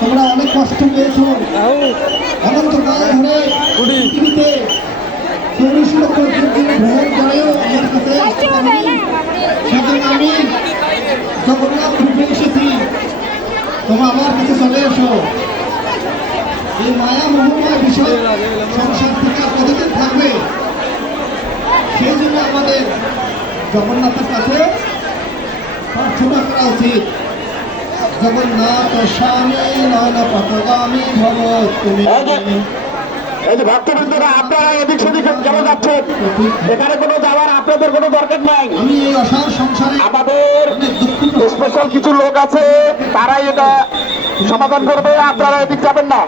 তোমরা অনেক কষ্ট পেয়েছো, অনন্তকাল ধরে পৃথিবীতে 24 লক্ষ জীবন গ্রহণ করেও আমার কাছে আসতে পারিনি। সেজন্য আমি জগন্নাথ রূপে এসেছি, তোমরা আমার কাছে চলে এসো। এই মায়া মোহময় বিষয় সংসার থেকে আর কতদিন থাকবে? সেই জন্য আমাদের জগন্নাথের কাছে প্রার্থনা করা উচিত। জগন্নাথ স্বামী নয়ন পথগামী ভব তুমি। এই যে ভক্তবৃন্দরা, আপনারা এদিক সেদিক চলে যাচ্ছেন, এখানে কোনো যাওয়ার আপনাদের কোনো দরকার নাই। আমি এই অসার সংসারে আমাদের স্পেশাল কিছু লোক আছে, তারাই এটা সমাধান করবে, আপনারা এদিক যাবেন না।